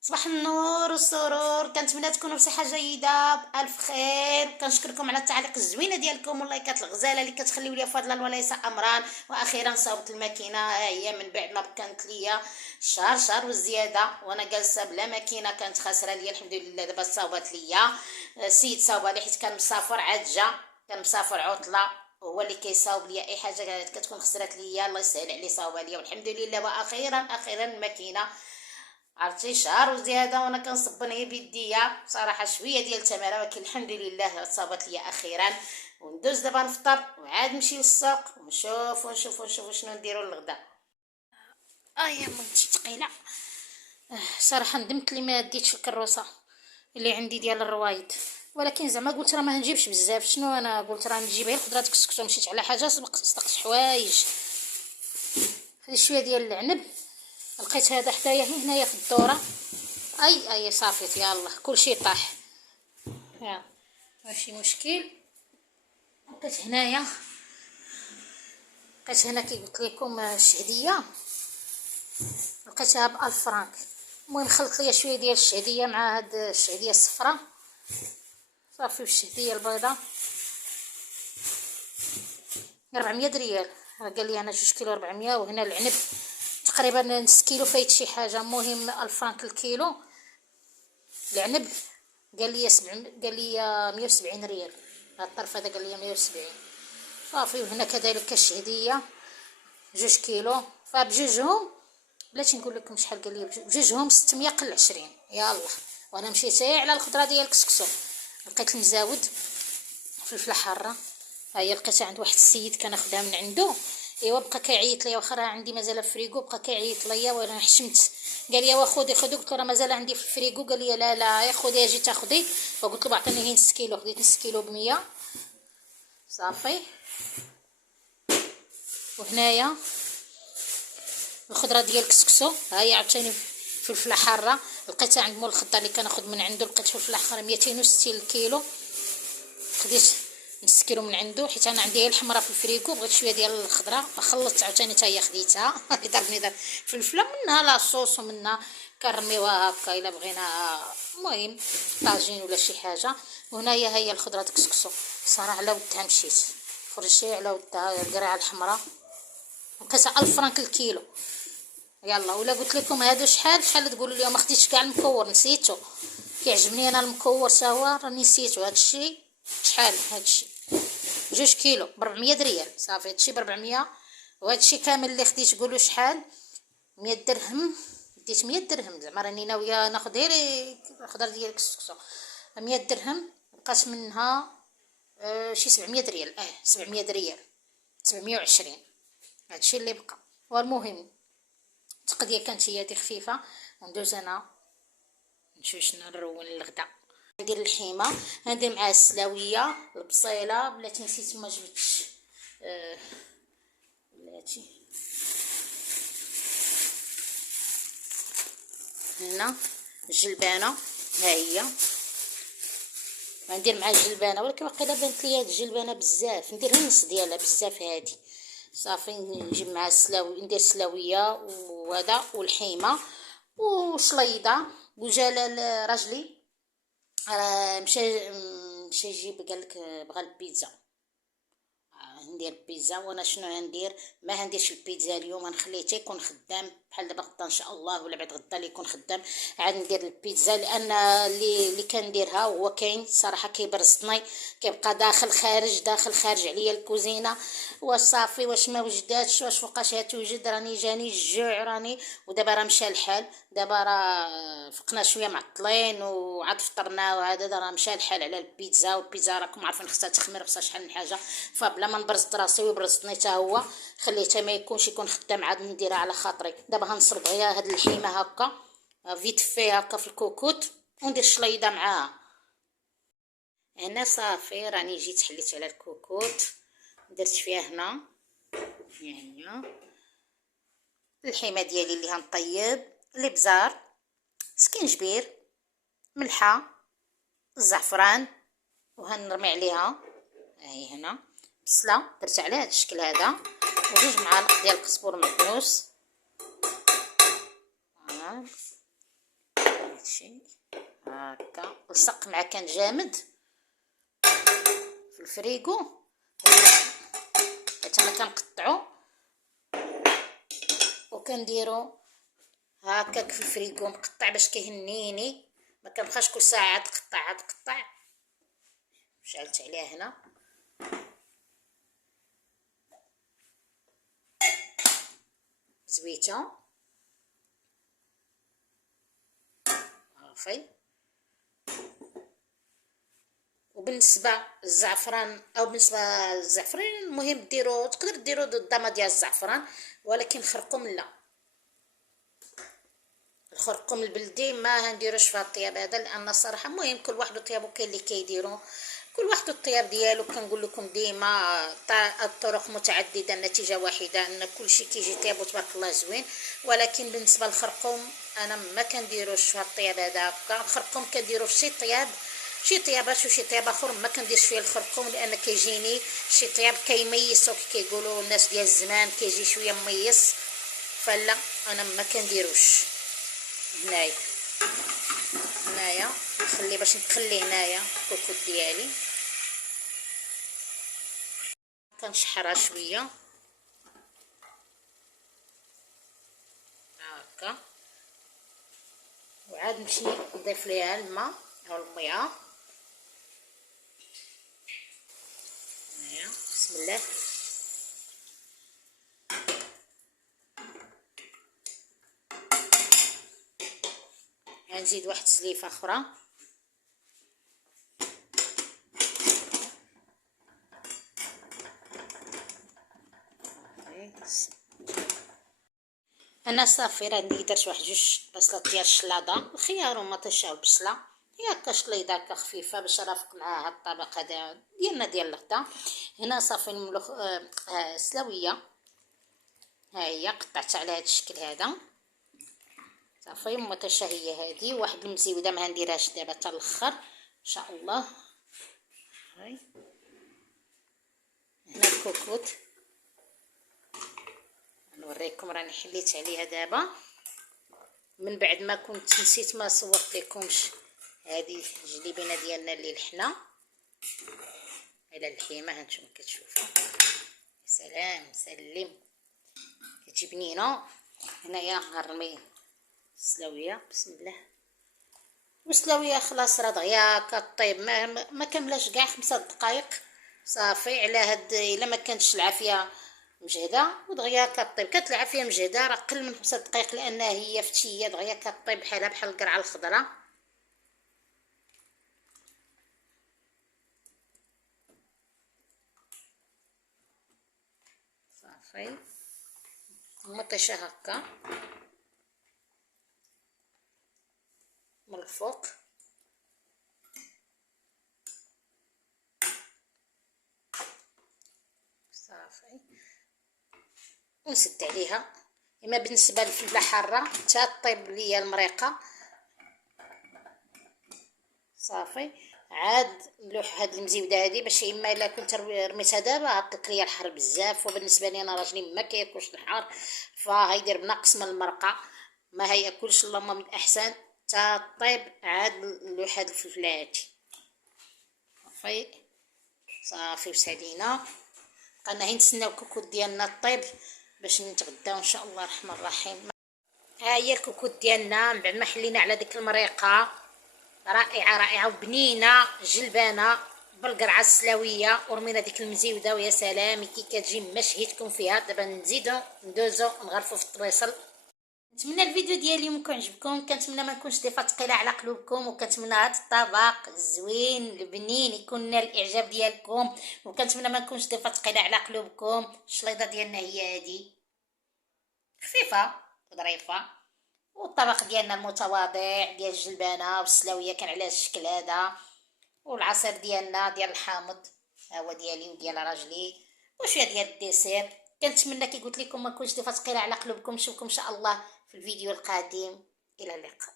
صباح النور والسرور، كنتمنى تكونوا بصحه جيده بالف خير. كنشكركم على التعليق الزوينه ديالكم واللايكات الغزاله اللي كتخليو لي فضلا وليس امرا. واخيرا صاوبت الماكينه، ها هي من بعد ما كانت ليا شهر والزياده وانا جالسه بلا ماكينه، كانت خاسره ليا. الحمد لله دابا صاوبت ليا. السيد صاوبها لي حيت كان مسافر، عاد جا كان مسافر عطله، هو اللي كيصاوب ليا اي حاجه كتكون خسرات ليا. الله يسهل عليه صاوبها ليا والحمد لله. واخيرا الماكينه، عرفتي شهر وزياده وانا كنصبن غير بيديا صراحه، شويه ديال التماره، ولكن الحمد لله صابت ليا اخيرا. وندوز دابا نفطر وعاد نمشي للسوق ونشوف شنو نديرو للغدا. يا منتي ثقيله. صراحه ندمت لي ما ديتش الكروسه اللي عندي ديال الروايد، ولكن زعما قلت راه ما نجيبش بزاف. شنو انا قلت راه نجيب غير خضره كسكسو، مشيت على حاجه صدقت حوايج. هذه شويه ديال العنب لقيت هذا حدايا هنايا في الدوره. اي صافي، يلا كلشي طاح. يا ماشي مشكل. لقيت هنايا، لقيت هنا كي قلت لكم الشعديه، لقيتها بألف فرانك. المهم خلط ليا شويه ديال الشعديه مع هاد الشعديه الصفراء صافي، والشعديه البيضاء 400 ريال. قال لي انا 2 كيلو 400. وهنا العنب تقريبا نص كيلو فايت شي حاجه. المهم 1000 فرانك الكيلو العنب. قال لي 170 ريال. هاد الطرف هذا قال لي 170 صافي. وهنا كذلك الشهديه 2 كيلو، فبجوجهم بلاتي نقول لكم شحال قال لي، بجوجهم 600 قل 20. يلا وانا مشيت على الخضره ديال الكسكسو. لقيت المزاود فلفله حاره، ها هي لقيتها عند واحد السيد كناخذها من عنده. ايوا بقى كيعيط ليا، واخا راه عندي مازال في الفريغو، بقى كيعيط ليا وانا حشمت. قال لي خذي قلت له راه مازال عندي في الفريغو. قال لي لا يا خذي اجي تاخذي. فقلت له بعطيني غير نص كيلو، خديت نص كيلو ب 100 صافي. وهنايا الخضره ديال الكسكسو، ها هي عاوتاني فلفله حاره لقيتها عند مول الخضار اللي كناخذ من عنده. لقيت فلفله حاره 260 الكيلو، خديت نص كيلو من عنده حيت انا عندي الحمراء في الفريكو، بغيت شويه ديال الخضراء خلطت عاوتاني حتى هي خديتها. ضربني دار فلفله منها لاصوص ومنها كنرميوها هكا الا بغينا، المهم طاجين ولا شي حاجه. وهنايا هي الخضره الكسكسو صراحه على ودها مشيت فرشي على ودها القرعه الحمراء. لقيتها 1000 فرانك الكيلو. يلا ولا قلت لكم هادو شحال تقولوا لي ما خديتش كاع المكور، نسيتو. كيعجبني انا المكور سوا، راني نسيتو هادشي. شحال هادشي 2 كيلو ب 400 ريال صافي. هادشي ب 400. وهادشي كامل اللي خديت قولوا شحال، 100 درهم. ديت 100 درهم زعما راني ناويه ناخذ غير الخضر ديال الكسكسو. 100 درهم بقات منها شي 700 ريال. 700 ريال 720. هادشي اللي بقى. والمهم التقديه كانت هي دي خفيفه. وندوز انا نشوف شنو نرون الغدا. ندير الحيمه، ندير معها السلاويه البصيله، بلاتي نسيت ما جبتش بلاتي هنا الجلبانه، ها هي غندير مع الجلبانه، ولكن واقيلا بانت لي هاد الجلبانه بزاف، ندير النص ديالها بزاف هادي صافي. نجيب مع السلاوي، ندير السلاويه وهذا والحيمه وشليضه. وجا راجلي مشى يجيب، قالك بغى البيتزا. ندير بيتزا. وانا شنو ندير؟ ما هنديرش البيتزا اليوم، نخليه حتى يكون خدام بحال دابا غدا ان شاء الله ولا بعد غدا اللي يكون خدام عاد ندير البيتزا. لان اللي كنديرها هو كاين صراحه كيبرزطني، كيبقى داخل خارج داخل خارج عليا الكوزينه. واش صافي واش ما وجداتش، واش فوقاش توجد، راني جاني الجوع راني. ودابا راه مشى الحال، دابا راه فقنا شويه معطلين وعاد فطرنا وهذا، راه مشى الحال على البيتزا. والبيتزا راكم عارفين خصها تخمر، خصها شحال من حاجه. فبلا ما نبرزط راسي وبرزطني حتى هو، خليته ما يكونش يكون خدام عاد نديرها على خاطري. دابا غنصرب غير هاد الحيمه هكا فيت في هكا في الكوكوت وندير شليضه معاها. هنا صافي راني جيت حليت على الكوكوت، درت فيها هنا هي الحيمه ديالي اللي هنطيب، الابزار، سكينجبير، ملحه، الزعفران، وهنرمي عليها هاي هنا بصله درت على هذا الشكل هذا، وجوج معالق ديال القزبور مدنوس. ماشي هكا. لصق مع كان جامد في الفريغو حتى انا كنقطعو وكنديرو هكاك في الفريغو مقطع باش كيهنيني، ما كنبقاش كل ساعه تقطع. شعلت عليها هنا زويته صافي. وبالنسبه للزعفران او بالنسبه للزعفران المهم تقدر ديروا الضامه ديال الزعفران، ولكن خرقوم لا، الخرقوم البلدي ما هنديروش فيها الطياب هذا، لان الصراحه المهم كل واحد وطيابو، كاين اللي كيديروا كل واحد الطياب ديالو. كنقول لكم ديما الطرق متعدده النتيجه واحده، ان كل شيء كيجي طياب تبارك الله زوين. ولكن بالنسبه للخرقوم انا ما كنديروش فيها الطياب هذا. الخرقوم كنديرو في شي طيابات وشي طياب اخر ما كنديرش فيه الخرقوم، لان كيجيني شي طياب كيميسو كيقولوا الناس ديال الزمان، كيجي شويه مميس، فلا انا ما كنديروش. هنايا نخلي باش نخلي هنايا الكوكوط ديالي كنشحرها شويه هكا، وعاد نمشي نضيف ليها الماء او المياه. هنايا بسم الله غنزيد واحد سليفه اخرى. انا صافي راني درت واحد جوج بصلات ديال الشلاضه، الخيار ومطيشه والبصله، هي هكا شليضه هكا خفيفه باش رافق معاها الطبق هذا ديالنا ديال الغدا. هنا صافي الملوخ سلاويه، ها هي قطعت على هذا الشكل هذا صافي. مطيشه هي هذه، واحد المزيوده ما نديرهاش دابا حتى الاخر ان شاء الله. هاي هنا الكوكوط نوريكم، راني حليت عليها دابا من بعد ما كنت نسيت ما صورت لكمش. هذه الجليبينه ديالنا اللي لحنا على اللحيمه، هانتوما كتشوفوا سلام سلم كتجي بنينه. هنايا غنرمي السلاويه بسم الله، والسلاويه خلاص راه دغيا كطيب، ما كملاش كاع 5 دقائق صافي. على هاد الا ما كانتش العافيه مجهده ودغيا كطيب، كانت العافيه مجهده راه قل من 5 دقائق، لانها هي فتشيه دغيا كطيب بحالها بحال القرعه الخضراء. صافي مطيشه هكا من الفوق صافي، ونسد عليها. اما بالنسبه للفلفله حاره حتى طيب ليا المريقه صافي. عاد نلوح هاد المزيوده هادي باش اما الا كنت رميتها دابا عطلت ليا الحر بزاف، وبالنسبه لي انا راجلي ما كياكلش الحار، فهيدير بنقص من المرقه ما هياكلش، اللهم من الاحسن تا طيب. عاد نلوح هاد الفلفله هادي صافي صافي وسالينا، بقينا غير نتسناو الكوكوط ديالنا طيب باش نتغداو ان شاء الله الرحمن الرحيم. ها هي الكوكوط ديالنا من بعد ما حلينا على ديك المريقه رائعه وبنينه جلبانه بالقرعه السلاويه، ورمينا ديك المزيوده ويا سلام كي كتجي ما شهيتكم فيها. دابا نزيدو ندوزو نغرفو في الطريسل. نتمنى الفيديو ديالي اليوم يكون عجبكم، كنتمنى ما نكونش ضيفه ثقيله على قلوبكم، وكنتمنى هذا الطبق الزوين البنين يكون نال الاعجاب ديالكم، وكنتمنى ما نكونش ضيفه ثقيله على قلوبكم. الشليضه ديالنا هي هذه خفيفه ظريفه، والطبق ديالنا المتواضع ديال الجلبانه والسلاويه كان على الشكل هذا، والعصير ديالنا ديال الحامض ها هو ديالي وديال راجلي، وشويه ديال الديسير. كنتمنى كي قلت لكم ما نكونش ضيفه ثقيله على قلوبكم. نشوفكم ان شاء الله في الفيديو القادم، الى اللقاء.